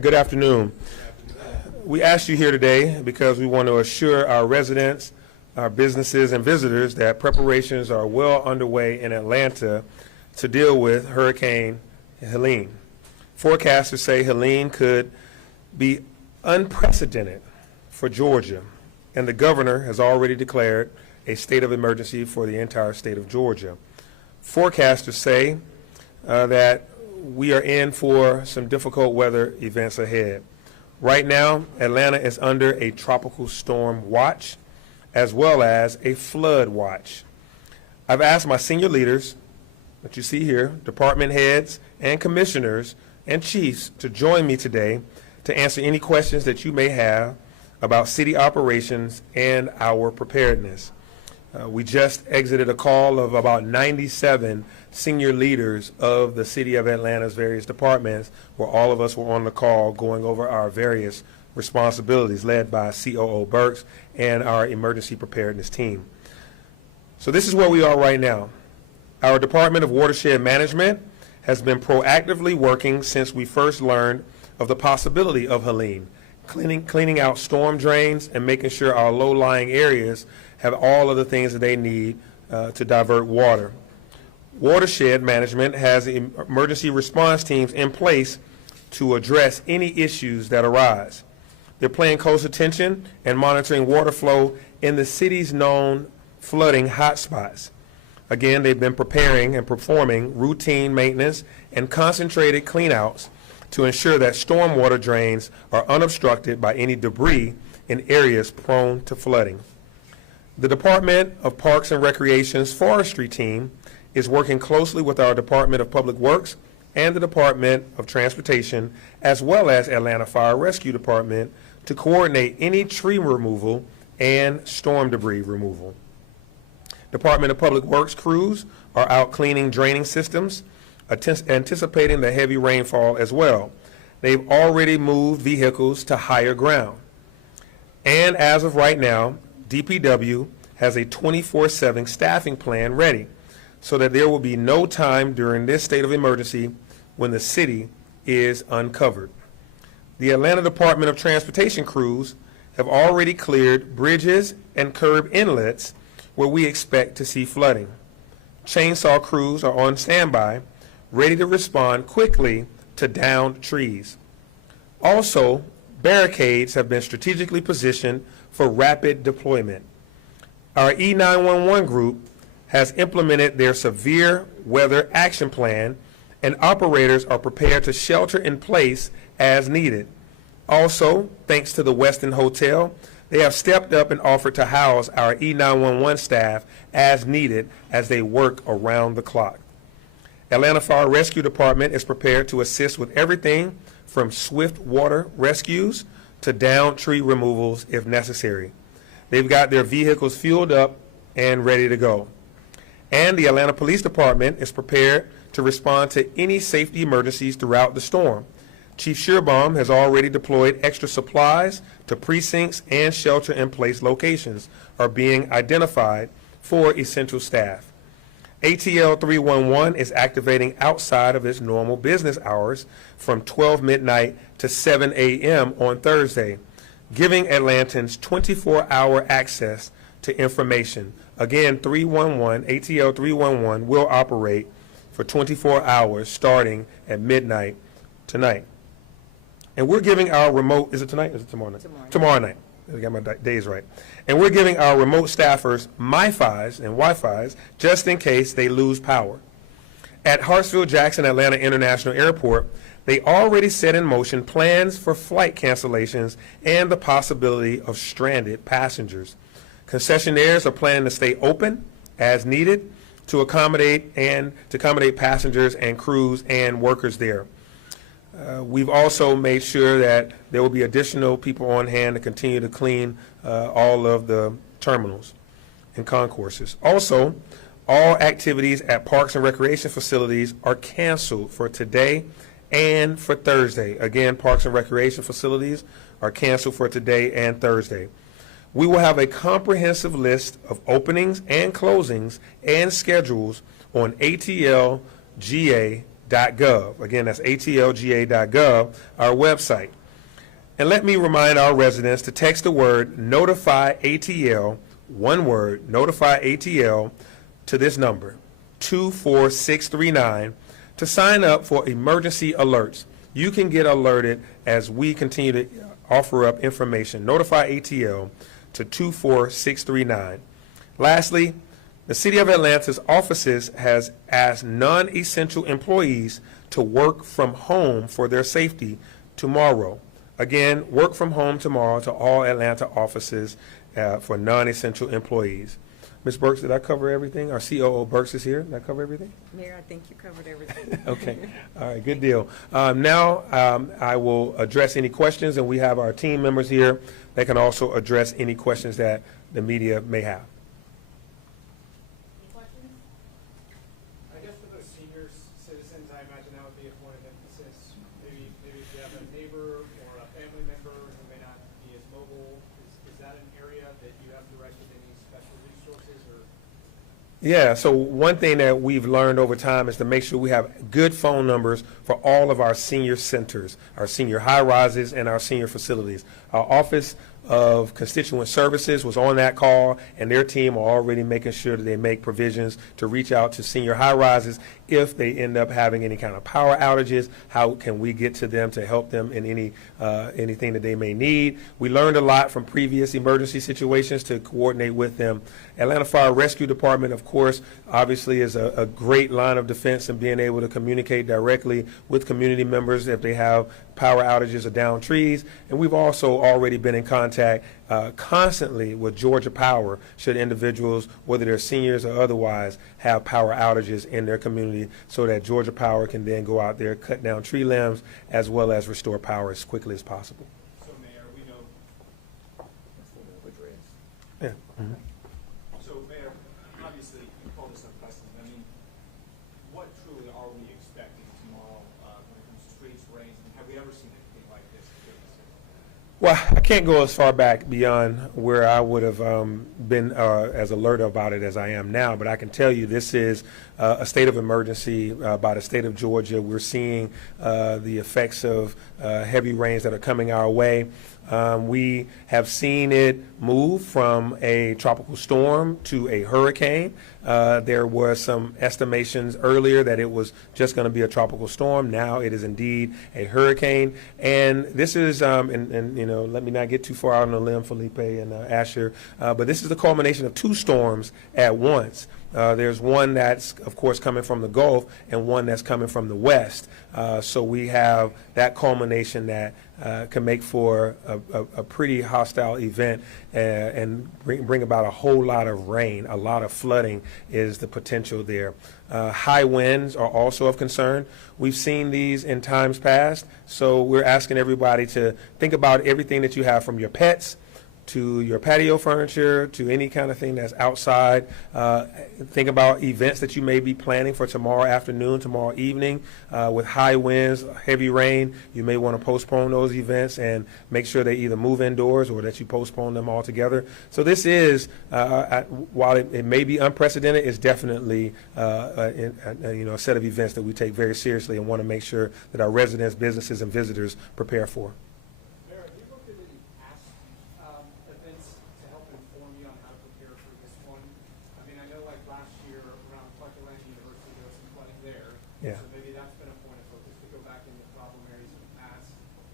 Good afternoon. We asked you here today because we want to assure our residents, our businesses, and visitors that preparations are well underway in Atlanta to deal with Hurricane Helene. Forecasters say Helene could be unprecedented for Georgia, and the governor has already declared a state of emergency for the entire state of Georgia. Forecasters say that we are in for some difficult weather events ahead. Right now, Atlanta is under a tropical storm watch as well as a flood watch. I've asked my senior leaders that you see here, department heads and commissioners and chiefs, to join me today to answer any questions that you may have about city operations and our preparedness. We just exited a call of about 97 senior leaders of the City of Atlanta's various departments, where all of us were on the call going over our various responsibilities, led by COO Burks and our emergency preparedness team. So this is where we are right now. Our Department of Watershed Management has been proactively working since we first learned of the possibility of Helene, cleaning out storm drains and making sure our low-lying areas have all of the things that they need to divert water. Watershed Management has emergency response teams in place to address any issues that arise. They're paying close attention and monitoring water flow in the city's known flooding hotspots. Again, they've been preparing and performing routine maintenance and concentrated cleanouts to ensure that stormwater drains are unobstructed by any debris in areas prone to flooding. The Department of Parks and Recreation's forestry team is working closely with our Department of Public Works and the Department of Transportation, as well as Atlanta Fire Rescue Department, to coordinate any tree removal and storm debris removal. Department of Public Works crews are out cleaning draining systems, anticipating the heavy rainfall as well. They've already moved vehicles to higher ground. And as of right now, DPW has a 24/7 staffing plan ready so that there will be no time during this state of emergency when the city is uncovered. The Atlanta Department of Transportation crews have already cleared bridges and curb inlets where we expect to see flooding. Chainsaw crews are on standby, ready to respond quickly to downed trees. Also, barricades have been strategically positioned for rapid deployment. Our E911 group has implemented their severe weather action plan, and operators are prepared to shelter in place as needed. Also, thanks to the Westin Hotel, they have stepped up and offered to house our E911 staff as needed as they work around the clock. Atlanta Fire Rescue Department is prepared to assist with everything from swift water rescues to downed tree removals if necessary. They've got their vehicles fueled up and ready to go. And the Atlanta Police Department is prepared to respond to any safety emergencies throughout the storm. Chief Shearbaum has already deployed extra supplies to precincts, and shelter-in-place locations are being identified for essential staff. ATL 311 is activating outside of its normal business hours from 12 midnight to 7 a.m. on Thursday, giving Atlantans 24-hour access to information. Again, ATL 311 will operate for 24 hours starting at midnight tonight. And we're giving our remote, is it tonight or is it tomorrow night? Tomorrow night. I got my days right. And we're giving our remote staffers MiFis and Wi-Fis just in case they lose power. At Hartsfield-Jackson Atlanta International Airport, they already set in motion plans for flight cancellations and the possibility of stranded passengers. Concessionaires are planning to stay open as needed to accommodate passengers and crews and workers there. We've also made sure that there will be additional people on hand to continue to clean all of the terminals and concourses. Also, all activities at parks and recreation facilities are canceled for today and for Thursday. Again, parks and recreation facilities are canceled for today and Thursday. We will have a comprehensive list of openings and closings and schedules on atlga.gov Again, that's atlga.gov, our website. And let me remind our residents to text the word notify ATL, one word, notify ATL, to this number, 24639, to sign up for emergency alerts. You can get alerted as we continue to offer up information. Notify ATL to 24639. Lastly, the City of Atlanta's offices has asked non-essential employees to work from home for their safety tomorrow. Again, work from home tomorrow to all Atlanta offices for non-essential employees. Ms. Burks, did I cover everything? Our COO Burks is here. Did I cover everything? Mayor, I think you covered everything. Okay. All right, good deal. Now I will address any questions, and we have our team members here that can also address any questions that the media may have. Any questions? I guess for those senior citizens, I imagine that would be a point of emphasis. Maybe if you have a neighbor or a family member who may not be as mobile, is that an area that you have directed any special resources or? Yeah, so one thing that we've learned over time is to make sure we have good phone numbers for all of our senior centers, our senior high rises, and our senior facilities. Our Office of Constituent Services was on that call, and their team are already making sure that they make provisions to reach out to senior high rises if they end up having any kind of power outages. How can we get to them to help them in anything that they may need? We learned a lot from previous emergency situations to coordinate with them. Atlanta Fire Rescue Department, of course, obviously is a great line of defense in being able to communicate directly with community members if they have power outages or down trees. And we've also already been in contact constantly with Georgia Power should individuals, whether they're seniors or otherwise, have power outages in their community, so that Georgia Power can then go out there, cut down tree limbs, as well as restore power as quickly as possible. So Mayor, we know. Yeah. Mm-hmm. So Mayor, obviously you call this unprecedented. I mean, what truly are we expecting tomorrow when it comes to streets, rains? I mean, have we ever seen anything like this here in the city? Well, I can't go as far back beyond where I would have been as alert about it as I am now, but I can tell you this is a state of emergency by the state of Georgia. We're seeing the effects of heavy rains that are coming our way. We have seen it move from a tropical storm to a hurricane. There were some estimations earlier that it was just going to be a tropical storm. Now it is indeed a hurricane. And this is, and you know, let me not get too far out on a limb, Felipe and Asher, but this is the culmination of two storms at once. There's one that's, of course, coming from the Gulf and one that's coming from the West. So we have that culmination that can make for a pretty hostile event and bring about a whole lot of rain. A lot of flooding is the potential there. High winds are also of concern. We've seen these in times past, so we're asking everybody to think about everything that you have, from your pets to your patio furniture, to any kind of thing that's outside. Think about events that you may be planning for tomorrow afternoon, tomorrow evening. With high winds, heavy rain, you may want to postpone those events and make sure they either move indoors or that you postpone them altogether. So this is, while it may be unprecedented, it's definitely a set of events that we take very seriously and want to make sure that our residents, businesses, and visitors prepare for. Mayor, have you looked at any past events to help inform you on how to prepare for this one? I mean, I know like last year around Clark-Atlanta University, there was some flooding there. Yeah. So maybe that's been a point of focus to go back into problem areas in the past.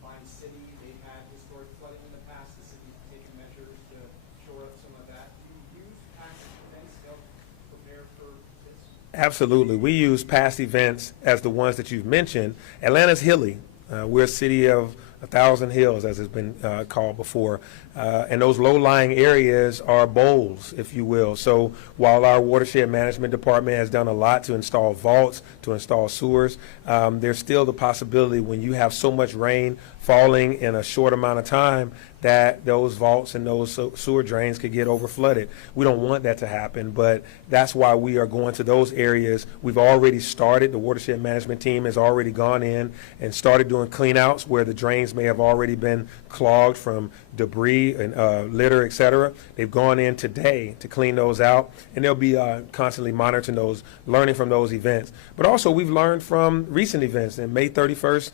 Vine City, they've had historic flooding in the past. The city's taken measures to shore up some of that. Do you use past events to help prepare for this? Absolutely. We use past events as the ones that you've mentioned. Atlanta's hilly. We're a city of 1,000 hills, as it's been called before. And those low-lying areas are bowls, if you will. So while our watershed management department has done a lot to install vaults, to install sewers, there's still the possibility, when you have so much rain falling in a short amount of time, that those vaults and those sewer drains could get overflooded. We don't want that to happen, but that's why we are going to those areas. We've already started. The watershed management team has already gone in and started doing clean outs where the drains drains may have already been clogged from debris and litter, et cetera. They've gone in today to clean those out, and they'll be constantly monitoring those, learning from those events. But also, we've learned from recent events. In May 31st,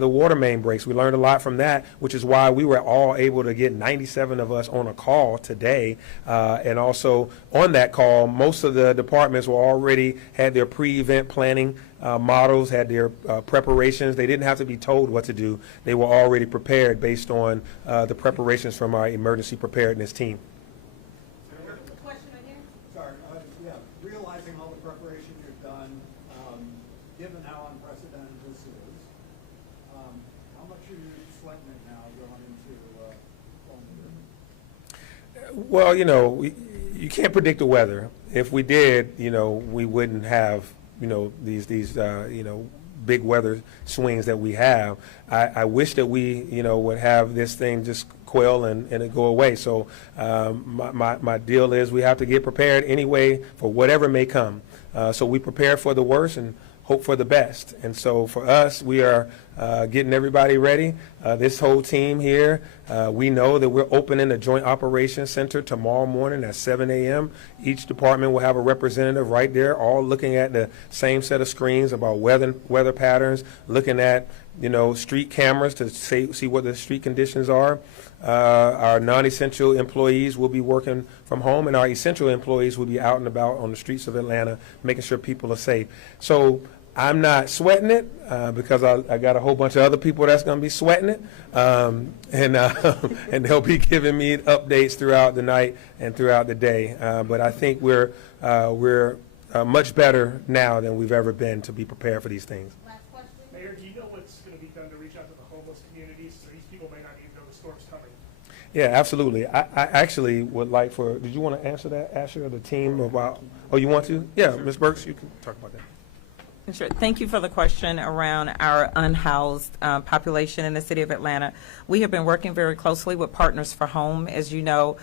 the water main breaks. We learned a lot from that, which is why we were all able to get 97 of us on a call today. And also, on that call, most of the departments were already had their pre-event planning models, had their preparations. They didn't have to be told what to do. They were already prepared based on the preparations from our emergency preparedness team. Question right here? Sorry, yeah, realizing all the preparation you've done, given how unprecedented this is, how much are you sweating it now going into fall? Well, you can't predict the weather. If we did, we wouldn't have, these big weather swings that we have. I wish that we, would have this thing just quell and it go away. So my deal is we have to get prepared anyway for whatever may come. So we prepare for the worst and hope for the best. And so for us, we are getting everybody ready. This whole team here, we know that we're opening the Joint Operations Center tomorrow morning at 7 a.m. Each department will have a representative right there, all looking at the same set of screens about weather patterns, looking at street cameras to see what the street conditions are. Our non-essential employees will be working from home, and our essential employees will be out and about on the streets of Atlanta, making sure people are safe. So I'm not sweating it because I got a whole bunch of other people that's going to be sweating it, and they'll be giving me updates throughout the night and throughout the day. But I think we're much better now than we've ever been to be prepared for these things. Last question? Mayor, do you know what's going to be done to reach out to the homeless communities so these people may not even know the storm's coming? Yeah, absolutely. I actually would like for, did you want to answer that, Asher, or the team about, oh, you want to? Yeah, Ms. Burks, you can talk about that. Sure. Thank you for the question around our unhoused population in the city of Atlanta. We have been working very closely with Partners for Home. As you know,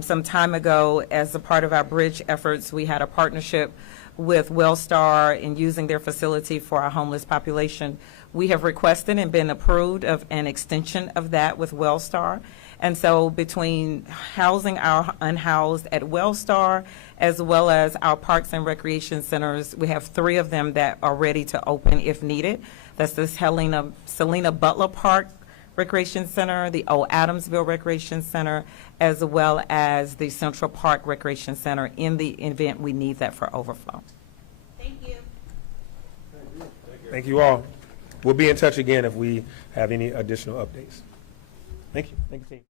some time ago, as a part of our bridge efforts, we had a partnership with Wellstar in using their facility for our homeless population. We have requested and been approved of an extension of that with Wellstar. And so between housing our unhoused at Wellstar as well as our parks and recreation centers, we have 3 of them that are ready to open if needed. That's the Selena Butler Park Recreation Center, the Old Adamsville Recreation Center, as well as the Central Park Recreation Center in the event we need that for overflow. Thank you. Thank you all. We'll be in touch again if we have any additional updates. Thank you. Thank you, team.